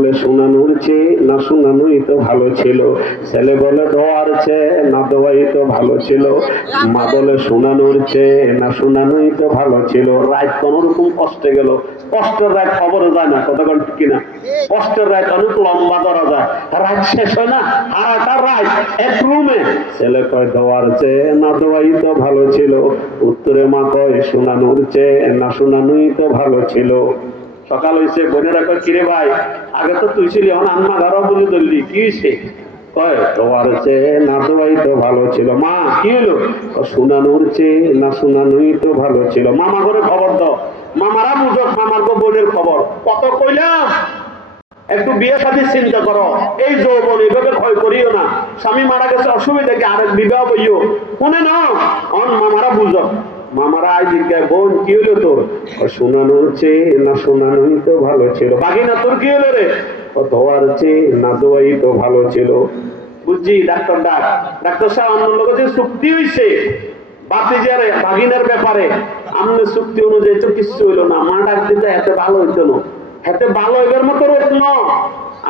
বলে শোনানোর চেয়ে না শোনানোই তো ভালো ছিল। ছেলে বলে দেওয়ার চেয়ে না দেওয়াই তো ভালো ছিল। মা বলে শোনানোর চেয়ে না শোনানোই তো ভালো ছিল। রাত কোন রকম কষ্টে গেল, কষ্টের রাত খবর যায় না, কতক্ষণ ঠিক কিনা? কষ্টের রাত অনেক লম্বা ধরা যায়, রাত শেষ হয় না, সারাটা রাত এক রুমে। ছেলে কয় দেওয়ার চেয়ে না দেওয়াই তো ভালো ছিল। উত্তরে মা কয় শোনানোর চেয়ে না শোনানোই তো ভালো ছিল। সকাল হয়েছে, বোনেরা কয় কিরে ভাই, আগে তো তুই ছিলি, এখন আম্মা ঘরও বলে ধরলি, কি হয়েছে? কয় দেওয়ার চেয়ে না দেওয়াই তো ভালো ছিল। মা কি হলো? শোনানোর চেয়ে না শোনানোই তো ভালো ছিল। মামা করে খবর দাও, মামারা বুঝো, মামার গো বোনের খবর কত কইলাম। একটু বিয়ে শাদীর চিন্তা করো, এই যৌবন এইভাবে ক্ষয় করিও না। স্বামী মারা গেছে, অসুবিধা কি, আরেক বিবাহ বইও শুনে না। অন মামারা বুঝো, মামারা আই জিজ্ঞাসা, বোন কি হলো তোর? শোনানোর চেয়ে না শোনানোই তো ভালো ছিল। বাকি না তোর কি হলো রে? দেওয়ার চেয়ে না দেওয়াই তো ভালো ছিল। বুঝছি, ডাক্তার ডাক। ডাক্তার সাহেব অন্য লোক যে চুক্তি হয়েছে বাতিজারে ভাগিনার ব্যাপারে, আমনে চুক্তি অনুযায়ী তো কিছু হইলো না। মা ডাক দিতে এত ভালো হইতো না, হাতে ভালো এবার মতো রত্ন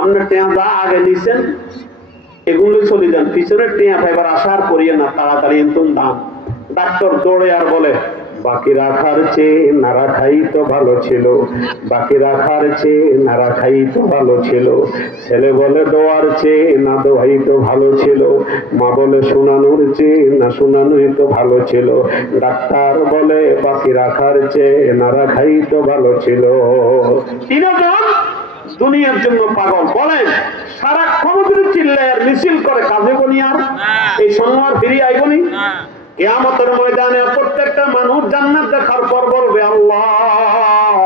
আপনার টেয়া যা আগে নিছেন এগুলো চলে যান, পিছনে টেয়া ফাইবার আসার করিয়ে না, তাড়াতাড়ি এমন দাম। ডাক্তার দৌড়ে আর বলে বাকি রাখার চেয়ে না রাখাই তো ভালো ছিল। বাকি রাখার চেয়ে না রাখাই তো ভালো ছিল। ছেলে বলে দেওয়ার চেয়ে না দেওয়াই তো ভালো ছিল। মা বলে শোনানোর চেয়ে না শোনানোই তো ভালো ছিল। ডাক্তার বলে বাকি রাখার চেয়ে না রাখাই তো ভালো ছিল। তিনজন দুনিয়ার জন্য পাগল। বলেন সারাক্ষণ যদি চিল্লায় আর মিছিল করে, কাজে বনি আর এই সম্মান ফিরিয়ে আইবনি? কিয়ামতের ময়দানে প্রত্যেকটা মানুষ জান্নাত দেখার পর বলবে আল্লাহ,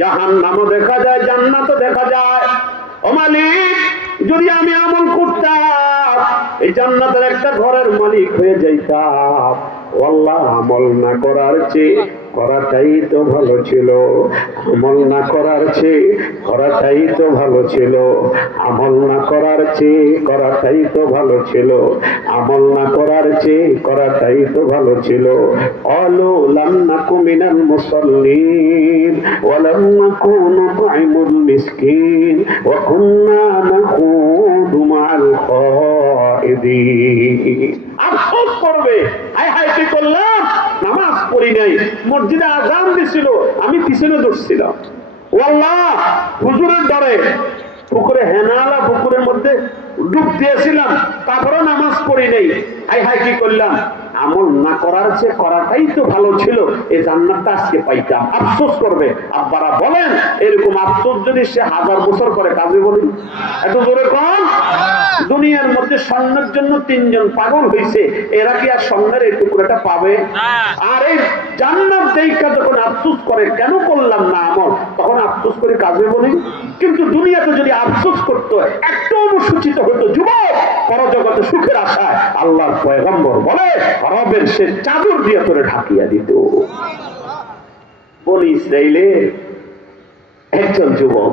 জাহান্নামও দেখা যায়, জান্নাতও দেখা যায়। ও মালিক, যদি আমি আমল করতাম এই জান্নাতের একটা ঘরের মালিক হয়ে যাইতাম। আল্লাহ, আমল না করার চেয়ে করাটাই তো ভালো ছিল। আমল না করার চেয়ে করাটাই তো ভালো ছিল। আমল না করার চেয়ে করাটাই তো ভালো ছিল। আমল না করার চেয়ে করাটাই তো ভালো ছিল। অলু লাম নাকু মিনাল মুসাল্লিন ওয়া লাম নাকু নুতঈমুল মিসকিন ওয়া কুন্না নাখুদু মা'আল খাইদিন। আফসোস করবে, হায় হায় কি করলাম, নামাজ পড়ি নাই, মসজিদে আযান দিছিল, আমি পিছনে দৌড়ছিলাম। ও আল্লাহ, হুজুরের ডরে পুকুরে হেনালা পুকুরের মধ্যে ডুব দিয়েছিলাম, তারপরে নামাজ পড়ি নাই, হায় হায় কি করলাম। আমল না করার চেয়ে করাটাই তো ভালো ছিল, এই জান্নাতটা আজকে পাইতাম। আফসোস করবে। আব্বারা বলেন এরকম আফসোস যদি সে 1000 বছর করে, কাজে বলি এত জোরে কম। দুনিয়ার মধ্যে স্বর্ণের জন্য 3 জন পাগল হয়েছে, এরা কি আর স্বর্ণের এই টুকরোটা পাবে? আর এই জান্নাত দেখা যখন আফসোস করে কেন করলাম না আমল, তখন আফসোস করে কাজে বলি। কিন্তু দুনিয়াতে যদি আফসোস করতো, একটু অনুসূচিত হতো যুবক, পরজগতে সুখের আশায়, আল্লাহর পয়গম্বর বলে রবের সে চাদর দিয়ে করে ঢাকিয়া দিত। বনি ইসরাইলে একজন যুবক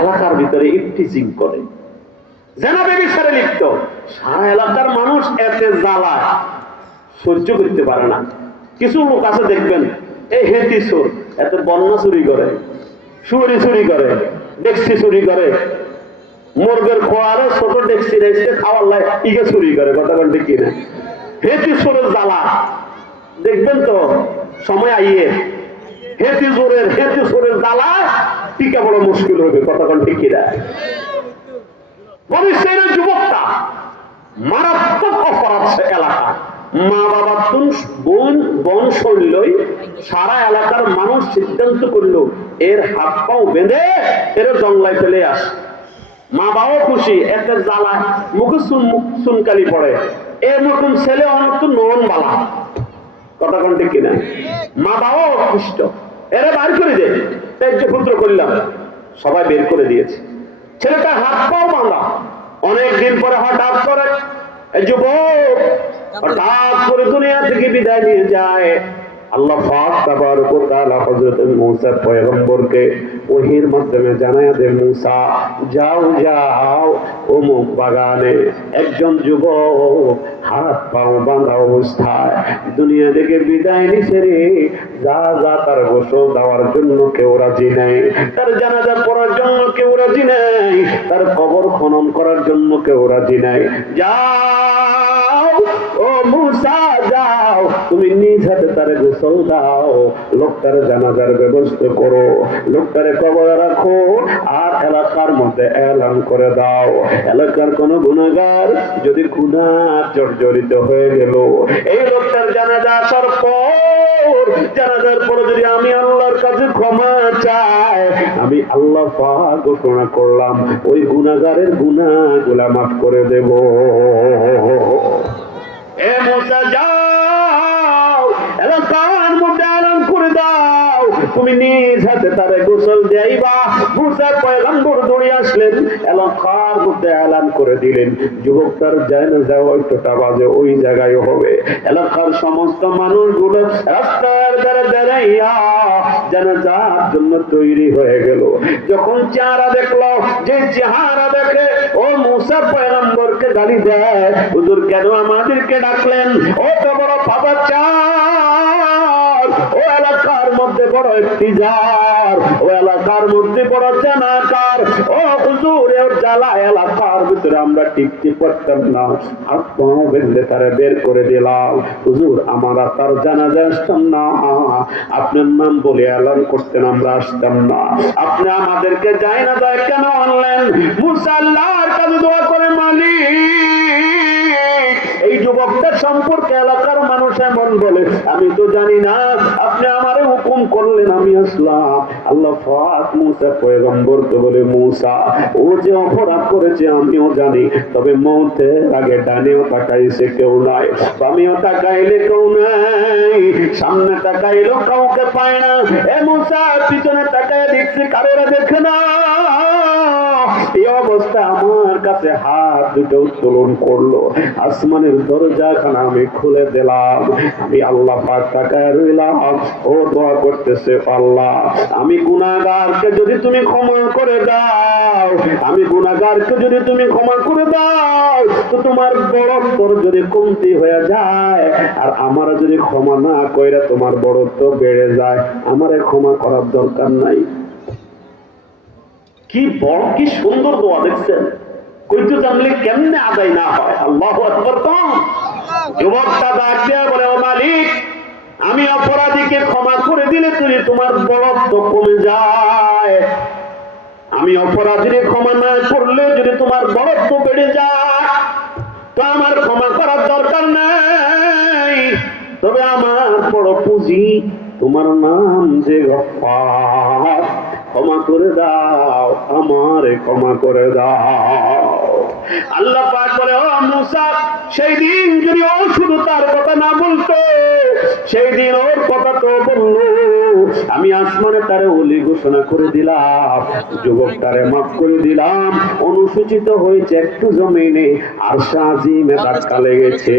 এলাকার ভিতরে ইফটিজিং করে, জেনাবে বিচারে লিপ্ত। সারা এলাকার মানুষ এতে জ্বালা সহ্য করতে পারে না। কিছু লোক আছে দেখবেন, এই হেতি চোর, এত বন্যা চুরি করে, শুয়ারি চুরি করে, ডেক্সি চুরি করে, মুরগের খোয়ারে ছোট ডেক্সি রেখে খাওয়ার লাই ইগে চুরি করে, কথা বলতে কিনা। হেতি চোরের জ্বালা দেখবেন তো সময় আইয়ে, হেতি চোরের জ্বালা টিকা বড় মুশকিল হবে, কথা বলতে কিনা। বরিশালের যুবকটা মারাত্মক অপরাধ এলাকা, মা বাবা তুন বন শৈলই সারা এলাকার মানুষ সিদ্ধান্ত করলো এর হাত পাও বেঁধে এর জঙ্গলায় ফেলে আস। মা বাবাও খুশি, এতে জ্বালা মুখে চুনকালি পড়ে। এর মতন ছেলে অনেক নন বালা, কথা বলতে কিনা। মা বাবাও খুষ্ট, এরা বার করে দে, পুত্র করলাম, সবাই বের করে দিয়েছে। ছেলেটা হাত পাও বাঁধা। অনেকদিন পরে হঠাৎ করে যুবক হঠাৎ করে দুনিয়া থেকে বিদায় নিয়ে যায়। আল্লাহ পাক তাবারক ওয়া তাআলা হযরত মূসা পয়গম্বরকে ওহীর মাধ্যমে জানায়া দেন, মূসা যাও যাও অমুক বাগানে একজন যুবক হাত পাও বাঁধা অবস্থায় দুনিয়া থেকে বিদায় নিছে রে, যা যা তার গোসল দেওয়ার জন্য কেউ রাজি নাই, তার জানাজা পড়ার জন্য কেউ রাজি নাই, তার কবর খনন করার জন্য কেউ রাজি নাই। যাও ও মুসা যাও, তুমি নিজ হাতে তারে গোসল দাও, লোকটারে জানাজার ব্যবস্থা করো, লোকটারে কবরে রাখো, আর এলাকার মধ্যে এলান করে দাও, এলাকার কোন গুনাহগার যদি গুনাহ জর্জরিত হয়ে গেল, এই লোকটার জানাজা আসার পর, জানাজার পর যদি আমি আল্লাহর কাছে ক্ষমা চাই, আমি আল্লাহ পাক ঘোষণা করলাম ওই গুনাহগারের গুনাহগুলা মাফ করে দেব। এ মুসা যাও, এলাকার মধ্যে এলান করে দাও, তুমি নিজ হাতে তারে গোসল দেইবা। মুসা পয়গম্বর দৌড়ে আসলেন, এলাকার মধ্যে এলান করে দিলেন, যুবক তার জানাজা ওইটা বাজে ওই জায়গায় হবে। এলাকার সমস্ত মানুষগুলো রাস্তার ধারে দাঁড়াইয়া জানাজার জন্য তৈরি হয়ে গেল। যখন চেহারা দেখলো, যে চেহারা দেখে ও মুসা পয়গম্বরকে গালি দেয়, হুজুর কেন আমাদেরকে ডাকলেন? ও তো বড় পাপাচার, ও এলাকার মধ্যে বড় ইফতিজার, ও এলাকার মধ্যে বড় জানাকার, ও হুজুর এর জ্বালা এলাকার ভিতরে আমরা টিকতে পারতাম না, হাত পা বেঁধে তারা বের করে দিলাম। হুজুর আমরা তার জানাজা আসতাম না, আপনার নাম বলে এলান করতেন, আমরা আসতাম না, আপনি আমাদেরকে যাই না যায় কেন আনলেন? মুসা আল্লাহর কাছে দোয়া করে, মালিক এই যুবকটার সম্পর্কে এলাকার মানুষ এমন বলে, আমি তো জানি না, আপনি আমারে হুকুম করলেন, আমি আসলাম। আল্লাহ পাক মুসা পয়গম্বরকে বলে, মুসা ও যে অপরাধ করেছে আমিও জানি, তবে মৌতের আগে ডানেও তাকাইছে কেউ নাই, বামেও তাকাইলে কেউ নাই, সামনে তাকাইলেও কাউকে পায় না। এ মুসা পিছনে তাকায় দেখছে কারোরা দেখে না। এই অবস্থা আমার কাছে হাত দুটো উত্তোলন করলো, আসমানের দরজা খানা আমি খুলে দিলাম, আমি আল্লাহ পাক তাকায় রইলাম, ও দোয়া করতেছে, আল্লাহ আমি গুনাহগারকে যদি তুমি ক্ষমা করে দাও, আমি গুনাহগারকে যদি তুমি ক্ষমা করে দাও, তো তোমার বড়ত্ব যদি কমতি হয়ে যায়, আর আমার যদি ক্ষমা না কইরা তোমার বড়ত্ব বেড়ে যায়, আমারে ক্ষমা করার দরকার নাই। কি বড় কি সুন্দর দোয়া দেখছেন, কইতে জানলে কেমনে আদায় না হয়। আল্লাহু আকবার। তো যুবকটা ডাক দিয়া বলে, ও মালিক আমি অপরাধীকে ক্ষমা করে দিলে তুমি তোমার বড়ত্ব কমে যায়, আমি অপরাধীকে ক্ষমা না করলে যদি তোমার বড়ত্ব বেড়ে যায়, তো আমার ক্ষমা করার দরকার নাই, তবে আমার বড় পুঁজি তোমার নাম যে গফফার, ক্ষমা করে দাও, আমারে ক্ষমা করে দাও। আল্লাহ পাক বলে, ও মুসা সেই দিন যদি ও শুধু তার কথা না বলতো, সেই দিন ওর কথা তো বললো, আমি আসমানে তারে ওলি ঘোষণা করে দিলাম, যুবকটারে মাফ করে দিলাম, অনুসূচিত হয়েছে একটু জমিনে, আর সাজিমে ধাক্কা লেগেছে।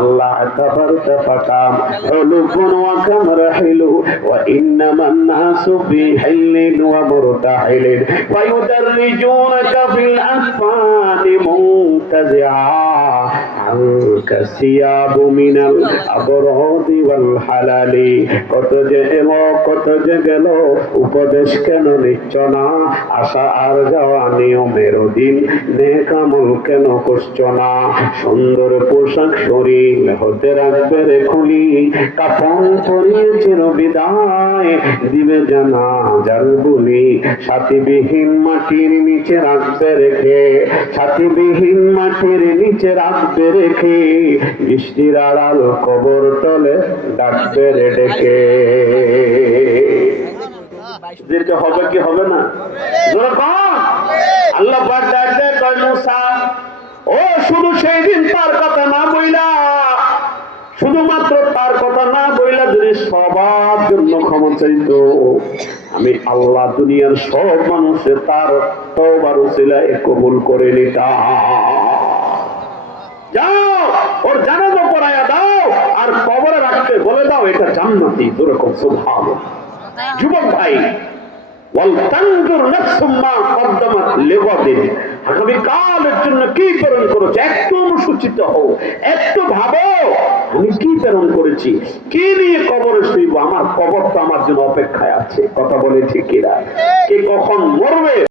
আল্লাহ তাবারকা ফাতাম হুলুকুন ওয়া কামরাহিলু ওয়া ইন্নামান নাসু ফি হাইলিন ওয়া মুরতাহিলিন ফায়ুদাররিজুনাকা ফিল আসফানি মুনতাজিআ আনকা সিয়াবু মিনাল আবরাদি ওয়াল হালালি। কত যে এলো কত যে গেল, উপদেশ কেন নিচ্ছ না? আশা আর যাওয়া নিয়মের দিন, নেক আমল কেন করছো না? সুন্দর পোশাক শরীর হতে রাখবে রে খুলি, কাফন পরিয়ে চির বিদায় দিবে জানাজার বলি, সাথীবিহীন মাটির নিচে রাখবে রেখে, সাথীবিহীন মাটির নিচে রাখবে রেখে, বৃষ্টির আড়াল কবর তলে ডাকবে রে ডেকে। যেটা হবে কি হবে না? আল্লাহ পাক ডাকবে, কয় মুসা ও শুধু সেই দিন তার কথা না বইলা, শুধুমাত্র তার কথা না বইলা যদি সবার জন্য ক্ষমা চাইতো, আমি আল্লাহ দুনিয়ার সব মানুষের তার তওবার উসিলায় কবুল করে নিতাম। যাও ওর জানাজা পড়ায়া দাও, আর কবরে রাখতে বলে দাও এটা জান্নাতি। যেরকম সুবহানাল্লাহ। যুবক ভাই ওয়ালতানজুর নাফসুম মা কদ্দামাত লিগাদিন, আগামীকালের জন্য কি প্রেরণ করেছে একটু অনুসূচিত হও, একটু ভাবো আমি কি প্রেরণ করেছি, কি নিয়ে কবরে শুইব, আমার কবর তো আমার জন্য অপেক্ষায় আছে। কথা বলে ঠিক কিনা? কে কখন মরবে